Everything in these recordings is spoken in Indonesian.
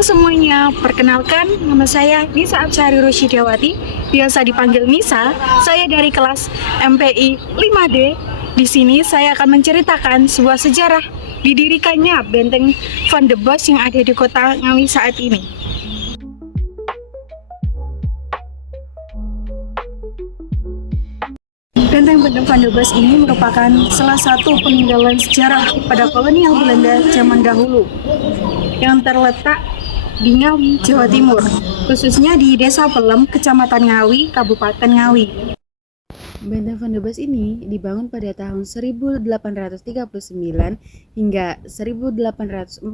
Halo semuanya, perkenalkan nama saya Nisa Absari Rosyidawati, biasa dipanggil Nisa. Saya dari kelas MPI 5D. Di sini saya akan menceritakan sebuah sejarah didirikannya Benteng Van de Bos yang ada di kota Ngawi saat ini. Benteng Van de Bos ini merupakan salah satu peninggalan sejarah pada kolonial Belanda zaman dahulu yang terletak di Ngawi, Jawa Timur, khususnya di Desa Pelem, Kecamatan Ngawi, Kabupaten Ngawi. Benteng Van de Bos ini dibangun pada tahun 1839 hingga 1845.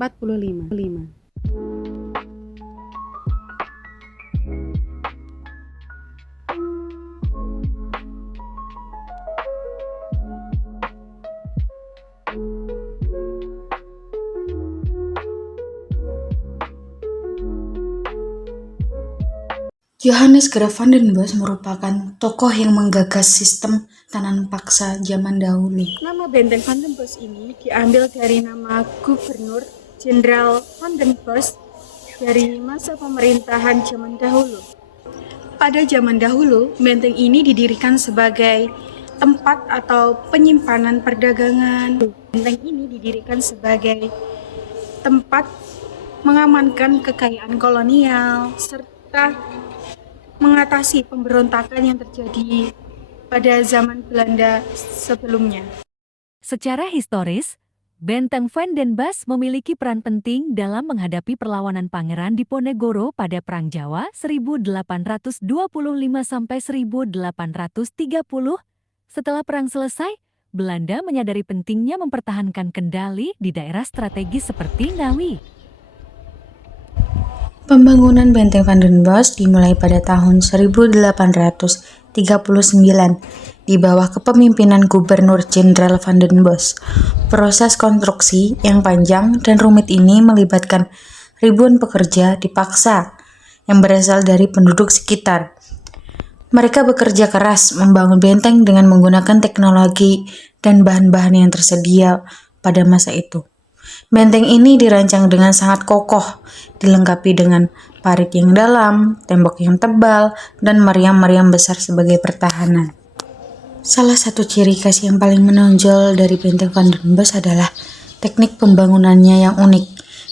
Johannes Graaf van den Bos merupakan tokoh yang menggagas sistem tanam paksa zaman dahulu. Nama Benteng Van den Bos ini diambil dari nama Gubernur Jenderal Van den Bos dari masa pemerintahan zaman dahulu. Pada zaman dahulu, benteng ini didirikan sebagai tempat atau penyimpanan perdagangan. Benteng ini didirikan sebagai tempat mengamankan kekayaan kolonial serta mengatasi pemberontakan yang terjadi pada zaman Belanda sebelumnya. Secara historis, Benteng Van den Bos memiliki peran penting dalam menghadapi perlawanan Pangeran Diponegoro pada Perang Jawa 1825 sampai 1830. Setelah perang selesai, Belanda menyadari pentingnya mempertahankan kendali di daerah strategis seperti Ngawi. Pembangunan Benteng Van den Bos dimulai pada tahun 1839 di bawah kepemimpinan Gubernur Jenderal Van den Bos. Proses konstruksi yang panjang dan rumit ini melibatkan ribuan pekerja dipaksa yang berasal dari penduduk sekitar. Mereka bekerja keras membangun benteng dengan menggunakan teknologi dan bahan-bahan yang tersedia pada masa itu. Benteng ini dirancang dengan sangat kokoh, dilengkapi dengan parit yang dalam, tembok yang tebal, dan meriam-meriam besar sebagai pertahanan. Salah satu ciri khas yang paling menonjol dari Benteng Van den Bos adalah teknik pembangunannya yang unik.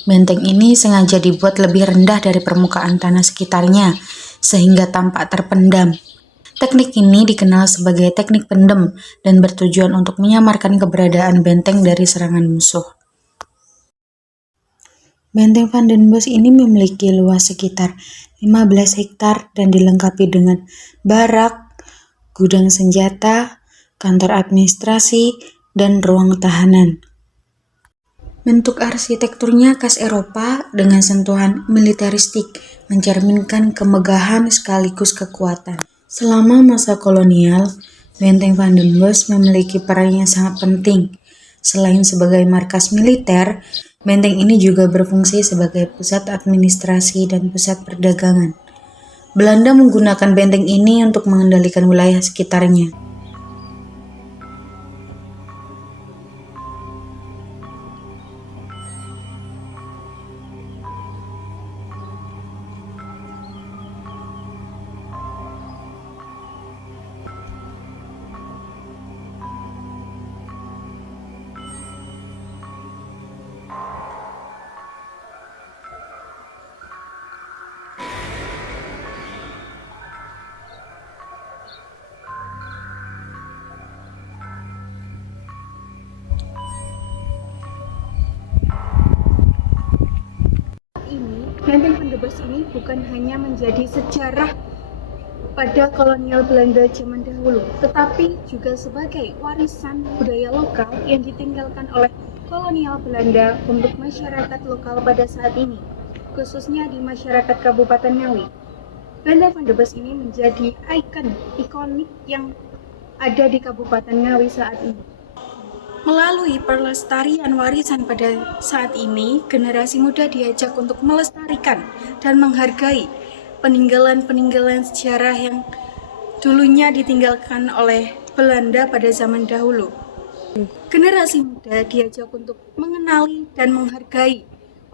Benteng ini sengaja dibuat lebih rendah dari permukaan tanah sekitarnya, sehingga tampak terpendam. Teknik ini dikenal sebagai teknik pendem dan bertujuan untuk menyamarkan keberadaan benteng dari serangan musuh. Benteng Van den Bos ini memiliki luas sekitar 15 hektar dan dilengkapi dengan barak, gudang senjata, kantor administrasi, dan ruang tahanan. Bentuk arsitekturnya khas Eropa dengan sentuhan militeristik, mencerminkan kemegahan sekaligus kekuatan. Selama masa kolonial, Benteng Van den Bos memiliki peran yang sangat penting. Selain sebagai markas militer, benteng ini juga berfungsi sebagai pusat administrasi dan pusat perdagangan. Belanda menggunakan benteng ini untuk mengendalikan wilayah sekitarnya. Benteng Van de Bos ini bukan hanya menjadi sejarah pada kolonial Belanda zaman dahulu, tetapi juga sebagai warisan budaya lokal yang ditinggalkan oleh kolonial Belanda untuk masyarakat lokal pada saat ini, khususnya di masyarakat Kabupaten Ngawi. Benteng Van de Bos ini menjadi ikonik yang ada di Kabupaten Ngawi saat ini. Melalui pelestarian warisan pada saat ini, generasi muda diajak untuk melestarikan dan menghargai peninggalan-peninggalan sejarah yang dulunya ditinggalkan oleh Belanda pada zaman dahulu. Generasi muda diajak untuk mengenali dan menghargai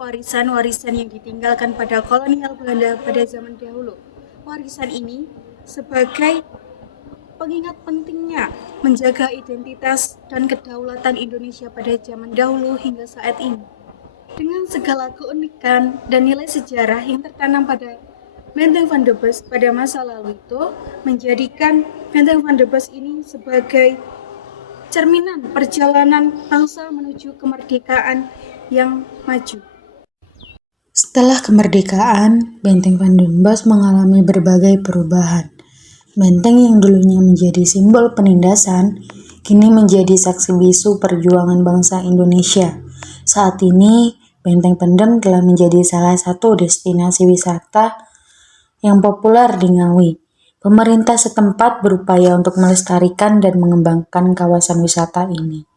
warisan-warisan yang ditinggalkan pada kolonial Belanda pada zaman dahulu. Warisan ini sebagai pengingat pentingnya menjaga identitas dan kedaulatan Indonesia pada zaman dahulu hingga saat ini. Dengan segala keunikan dan nilai sejarah yang tertanam pada Benteng Van der Bus pada masa lalu itu menjadikan Benteng Van der Bus ini sebagai cerminan perjalanan bangsa menuju kemerdekaan yang maju. Setelah kemerdekaan, Benteng Van der Bus mengalami berbagai perubahan. Benteng yang dulunya menjadi simbol penindasan, kini menjadi saksi bisu perjuangan bangsa Indonesia. Saat ini, Benteng Pendem telah menjadi salah satu destinasi wisata yang populer di Ngawi. Pemerintah setempat berupaya untuk melestarikan dan mengembangkan kawasan wisata ini.